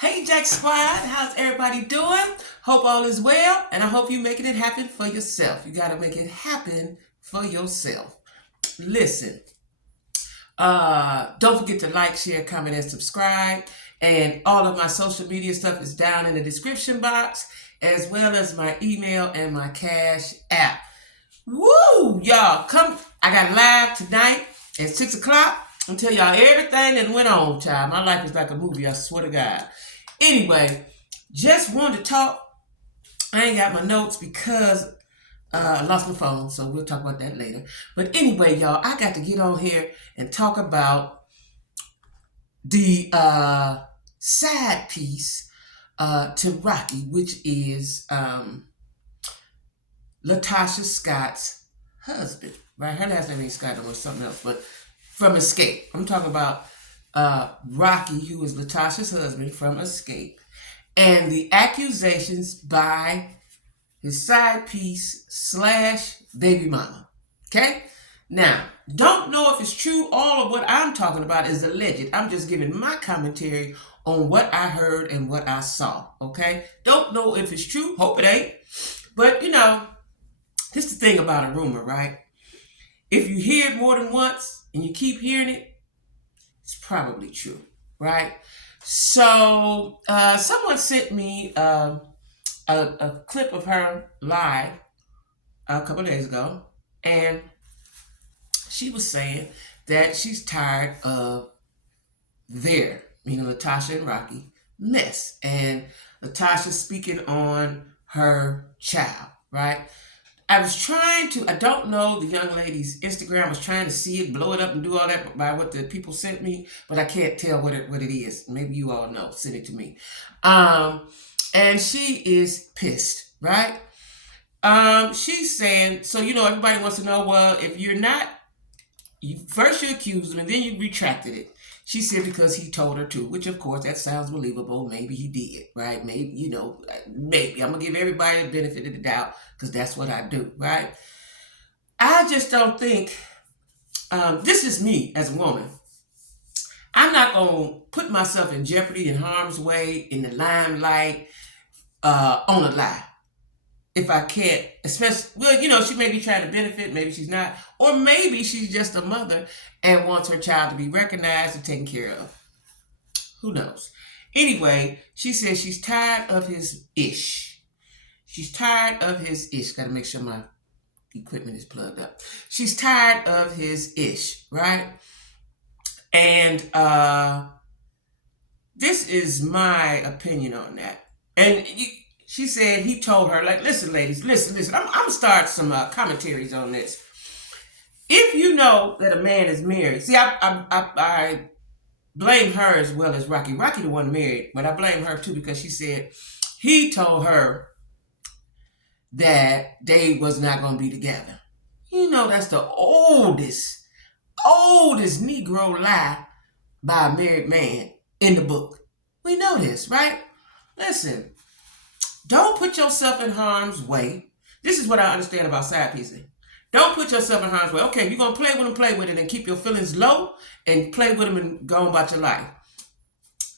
Hey Jack Squad, how's everybody doing? Hope all is well, and I hope you're making it happen for yourself. You got to make it happen for yourself. Listen, don't forget to like, share, comment, and subscribe. And all of my social media stuff is down in the description box, as well as my email and my Cash app. Woo, y'all, come. I got live tonight at 6 o'clock. I'm tell y'all everything that went on, child. My life is like a movie, I swear to God. Anyway, just wanted to talk. I ain't got my notes because I lost my phone, so we'll talk about that later. But anyway, y'all, I got to get on here and talk about the side piece to Rocky, which is Latasha Scott's husband, right? Her last name ain't Scott, or something else, but from Xscape. I'm talking about Rocky, who is Latasha's husband from Xscape, and the accusations by his side piece / Babymama. Okay? Now, don't know if it's true. All of what I'm talking about is alleged. I'm just giving my commentary on what I heard and what I saw. Okay? Don't know if it's true. Hope it ain't. But, you know, this is the thing about a rumor, right? If you hear it more than once and you keep hearing it, it's probably true, right? So someone sent me a clip of her live a couple of days ago, and she was saying that she's tired of their, meaning Latasha and Rocky, mess. And Latasha speaking on her child, right? I was trying to, I don't know the young lady's Instagram. I was trying to see it, blow it up and do all that by what the people sent me, but I can't tell what it is. Maybe you all know. Send it to me. And she is pissed, right? She's saying, so, you know, everybody wants to know, well, if you're not, first you accused him and then you retracted it. She said because he told her to, which of course that sounds believable. Maybe he did, right? Maybe, you know, maybe. I'm going to give everybody the benefit of the doubt because that's what I do, right? I just don't think, this is me as a woman. I'm not going to put myself in jeopardy, in harm's way, in the limelight, on a lie. If I can't, especially, well, you know, she may be trying to benefit, maybe she's not, or maybe she's just a mother and wants her child to be recognized and taken care of. Who knows? Anyway, she says she's tired of his ish. She's tired of his ish. Got to make sure my equipment is plugged up. She's tired of his ish, right? And this is my opinion on that. And she said he told her, like, listen, ladies, listen. I'm going to start some commentaries on this. If you know that a man is married, see, I blame her as well as Rocky. Rocky the one married, but I blame her too because she said he told her that they was not going to be together. You know, that's the oldest Negro lie by a married man in the book. We know this, right? Listen. Don't put yourself in harm's way. This is what I understand about side piecing. Don't put yourself in harm's way. Okay, you're going to play with it and keep your feelings low and play with them and go about your life.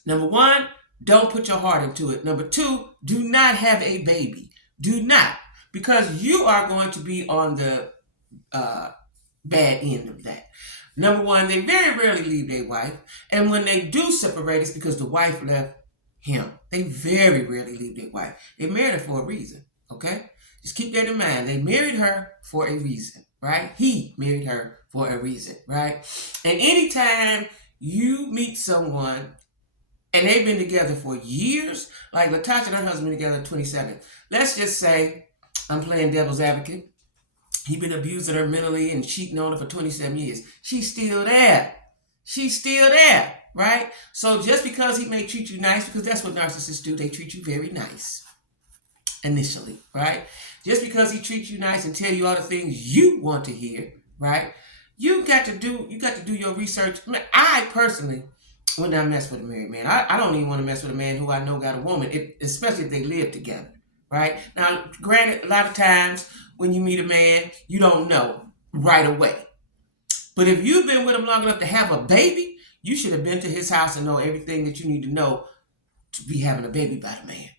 Number one, don't put your heart into it. Number two, do not have a baby. Do not. Because you are going to be on the bad end of that. Number one, they very rarely leave their wife. And when they do separate, it's because the wife left him. They very rarely leave their wife. They married her for a reason, okay? Just keep that in mind. They married her for a reason, right? He married her for a reason, right? And anytime you meet someone and they've been together for years, like Latasha and her husband been together 27. Let's just say, I'm playing devil's advocate. He's been abusing her mentally and cheating on her for 27 years. She's still there. She's still there. Right? So just because he may treat you nice, because that's what narcissists do, they treat you very nice initially, right? Just because he treats you nice and tell you all the things you want to hear, right? You got to do your research. I personally would not mess with a married man. I don't even want to mess with a man who I know got a woman, especially if they live together, right? Now, granted, a lot of times when you meet a man, you don't know right away. But if you've been with him long enough to have a baby, you should have been to his house and know everything that you need to know to be having a baby by the man.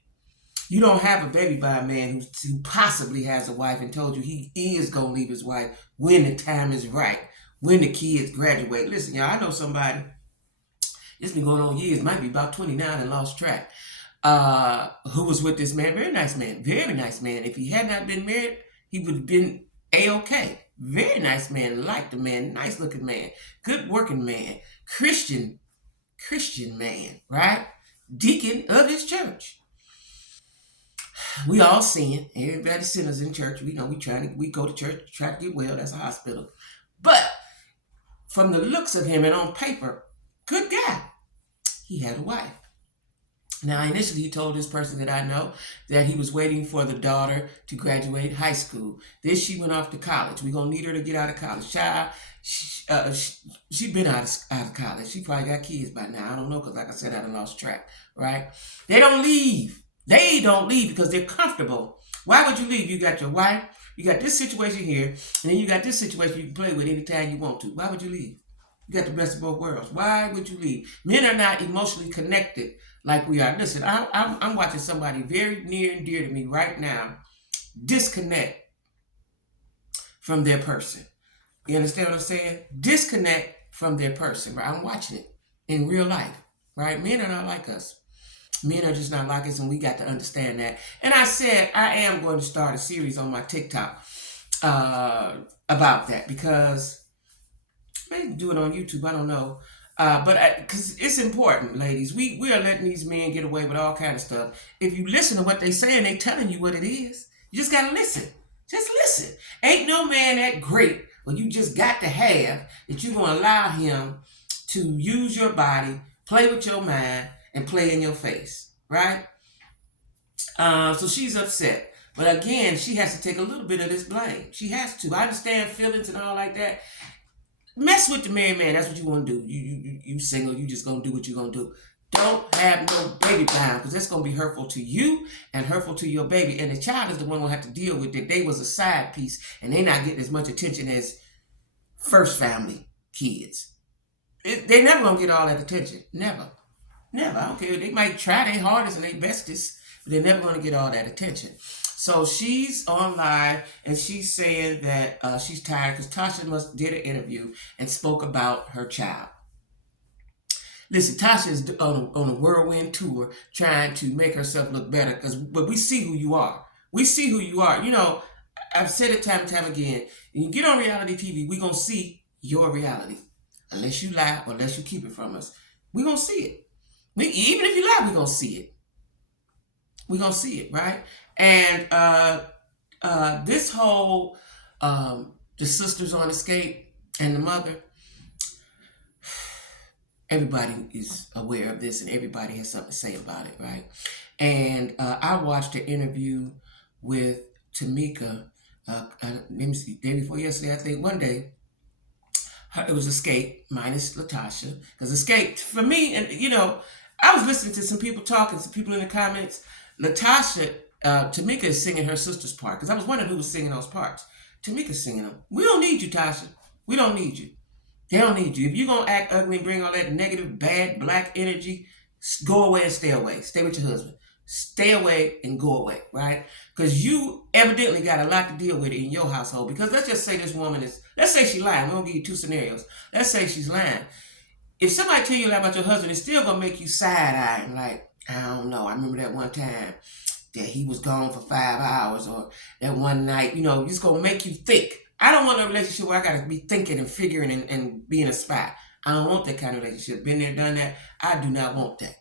You don't have a baby by a man who possibly has a wife and told you he is going to leave his wife when the time is right, when the kids graduate. Listen, y'all, I know somebody, it's been going on years, might be about 29 and lost track, who was with this man. Very nice man. Very nice man. If he had not been married, he would have been A-OK. Very nice man. Liked the man. Nice looking man. Good working man. Christian man, right? Deacon of his church. We all sin. Everybody sinners in church. We know we go to church, try to get well. That's a hospital. But from the looks of him and on paper, good guy. He had a wife. Now, initially, he told this person that I know that he was waiting for the daughter to graduate high school. Then she went off to college. We're going to need her to get out of college. Child, she been out of college. She probably got kids by now. I don't know because, like I said, I done lost track, right? They don't leave. They don't leave because they're comfortable. Why would you leave? You got your wife. You got this situation here. And then you got this situation you can play with anytime you want to. Why would you leave? You got the best of both worlds. Why would you leave? Men are not emotionally connected like we are. Listen, I'm watching somebody very near and dear to me right now disconnect from their person. You understand what I'm saying? Disconnect from their person. Right? I'm watching it in real life. Right? Men are not like us. Men are just not like us, and we got to understand that. And I said I am going to start a series on my TikTok about that because maybe do it on YouTube. I don't know. But because it's important, ladies. We are letting these men get away with all kind of stuff. If you listen to what they saying, they telling you what it is. You just got to listen. Just listen. Ain't no man that great, but you just got to have that you're going to allow him to use your body, play with your mind, and play in your face, right? So she's upset. But again, she has to take a little bit of this blame. She has to. I understand feelings and all like that. Mess with the married man. That's what you want to do. You single. You just going to do what you're going to do. Don't have no baby bound because that's going to be hurtful to you and hurtful to your baby. And the child is the one going to have to deal with that. They was a side piece and they not getting as much attention as first family kids. They never going to get all that attention. Never. Never. I don't care. They might try their hardest and their bestest, but they're never going to get all that attention. So she's on live and she's saying that she's tired because Tasha did an interview and spoke about her child. Listen, Tasha is on a whirlwind tour trying to make herself look better but we see who you are. We see who you are. You know, I've said it time and time again. When you get on reality TV, we're going to see your reality. Unless you lie or unless you keep it from us. We're going to see it. Even if you lie, we're going to see it. We're going to see it, right? And this whole, the sisters on Xscape and the mother, everybody is aware of this and everybody has something to say about it, right? And I watched an interview with Tamika, let me see, day before yesterday, I think, one day. It was Xscape minus Latasha. Because Xscape, for me, and you know, I was listening to some people talking, some people in the comments. Latasha, Tamika is singing her sister's part. Because I was wondering who was singing those parts. Tamika's singing them. We don't need you, Tasha. We don't need you. They don't need you. If you're going to act ugly and bring all that negative, bad, black energy, go away and stay away. Stay with your husband. Stay away and go away, right? Because you evidently got a lot to deal with in your household. Because let's just say this woman is, let's say she's lying. We're going to give you two scenarios. Let's say she's lying. If somebody tell you that about your husband, it's still going to make you side-eyeing. Like, I don't know. I remember that one time that he was gone for 5 hours. Or that one night, you know, it's going to make you think. I don't want a relationship where I got to be thinking and figuring and being a spy. I don't want that kind of relationship. Been there, done that. I do not want that.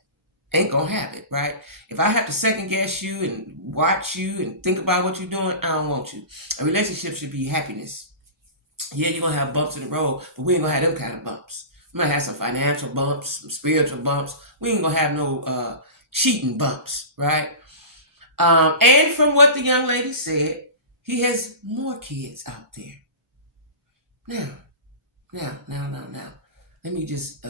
Ain't gonna happen, right? If I have to second guess you and watch you and think about what you're doing, I don't want you. A relationship should be happiness. Yeah, you're gonna have bumps in the road, but we ain't gonna have them kind of bumps. We might have some financial bumps, some spiritual bumps. We ain't gonna have no cheating bumps, right? And from what the young lady said, he has more kids out there. Now. Let me just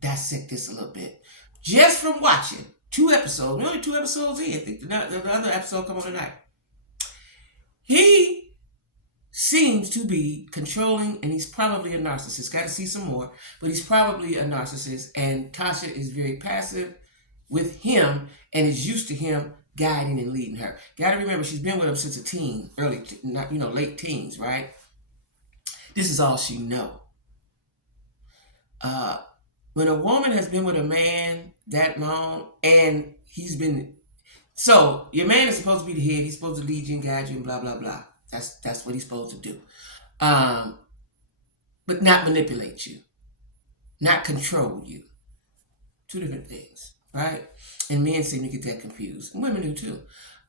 dissect this a little bit. Just from watching 2 episodes, only 2 episodes in, I think the other episode come on tonight. He seems to be controlling, and he's probably a narcissist. Got to see some more, but he's probably a narcissist. And Tasha is very passive with him and is used to him guiding and leading her. Got to remember, she's been with him since a teen, late teens, right? This is all she know. When a woman has been with a man that long and he's been, so your man is supposed to be the head. He's supposed to lead you and guide you and blah blah blah. That's what he's supposed to do. But not manipulate you, not control you. Two different things, right? And men seem to get that confused. And women do too.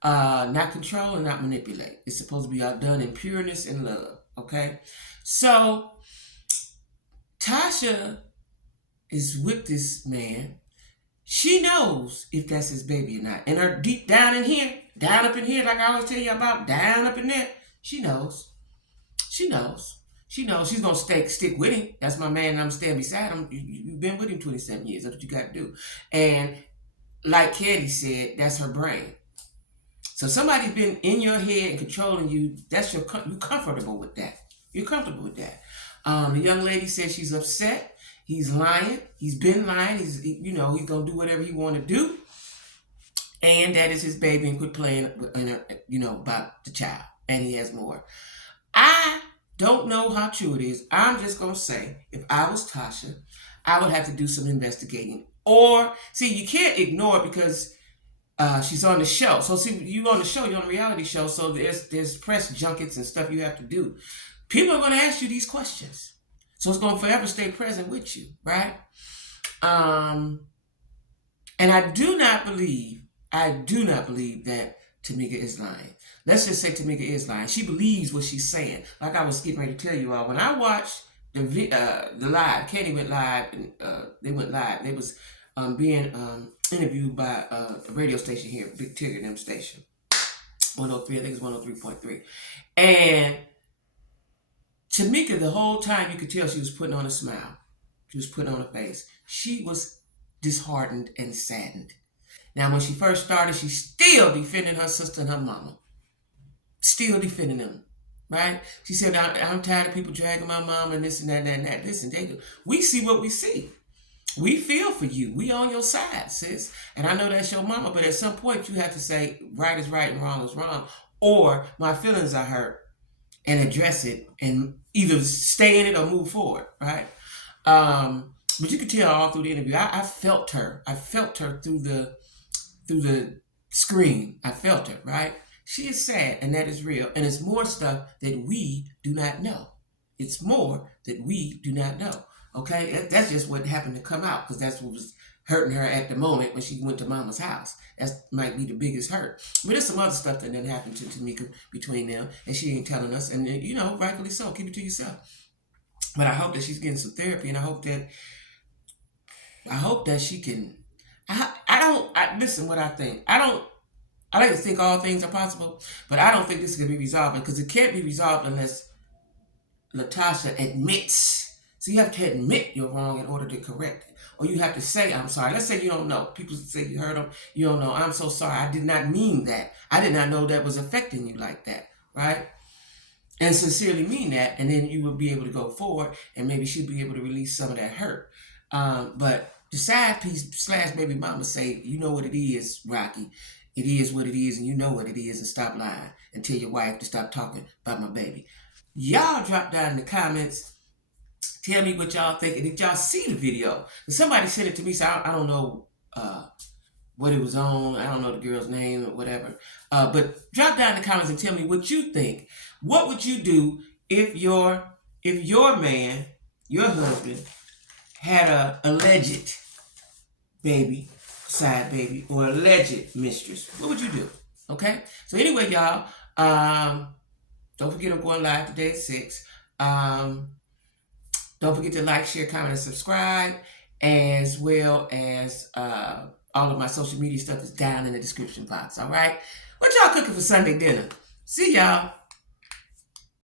Not control and not manipulate. It's supposed to be all done in pureness and love, okay? So, Tasha is with this man. She knows if that's his baby or not. And her deep down in here, down up in here, like I always tell you about, down up in there, she knows. She knows. She knows she's going to stick with him. That's my man, and I'm standing beside him. You've been with him 27 years. That's what you got to do. And like Candy said, that's her brain. So somebody's been in your head and controlling you. You're comfortable with that. You're comfortable with that. The young lady says she's upset. He's lying. He's been lying. He's going to do whatever he want to do. And that is his baby, and quit playing, about the child. And he has more. I don't know how true it is. I'm just going to say, if I was Tasha, I would have to do some investigating. Or, see, you can't ignore it because she's on the show. So, see, you on the show, you're on a reality show, so there's press junkets and stuff you have to do. People are going to ask you these questions. So it's going to forever stay present with you, right? And I do not believe that Tamika is lying. Let's just say Tamika is lying. She believes what she's saying. Like I was getting ready to tell you all, when I watched the live, Candy went live, and they went live. They was being interviewed by a radio station here, Big Tigger them station, 103. I think it's 103.3, and Tamika, the whole time you could tell she was putting on a smile. She was putting on a face. She was disheartened and saddened. Now, when she first started, she's still defending her sister and her mama. Still defending them, right? She said, I'm tired of people dragging my mom and this and that and that. Listen, we see what we see. We feel for you. We on your side, sis. And I know that's your mama, but at some point you have to say right is right and wrong is wrong. Or my feelings are hurt, and address it and either stay in it or move forward, right? But you could tell all through the interview, I felt her. I felt her through the screen. I felt her, right? She is sad, and that is real. And it's more stuff that we do not know. It's more that we do not know. Okay? That's just what happened to come out, because that's what was hurting her at the moment when she went to mama's house. That might be the biggest hurt. But there's some other stuff that happened to Tamika between them, and she ain't telling us. And, rightfully so. Keep it to yourself. But I hope that she's getting some therapy, and I hope that she can... listen what I think. I like to think all things are possible, but I don't think this is going to be resolved, because it can't be resolved unless Latasha admits. So you have to admit you're wrong in order to correct it. Or you have to say, I'm sorry. Let's say you don't know. People say you heard them. You don't know. I'm so sorry. I did not mean that. I did not know that was affecting you like that, right? And sincerely mean that, and then you will be able to go forward, and maybe she'll be able to release some of that hurt. But the Sidepiece / Babymama say, you know what it is, Rocky. It is what it is, and you know what it is, and stop lying and tell your wife to stop talking about my baby. Y'all drop down in the comments. Tell me what y'all think. And did y'all see the video? And somebody sent it to me, so I don't know what it was on. I don't know the girl's name or whatever. But drop down in the comments and tell me what you think. What would you do if your man, your husband, had a alleged baby, side baby, or alleged mistress? What would you do? Okay? So anyway, y'all, don't forget I'm going live today at 6. Don't forget to like, share, comment, and subscribe, as well as all of my social media stuff is down in the description box, all right? What y'all cooking for Sunday dinner? See y'all.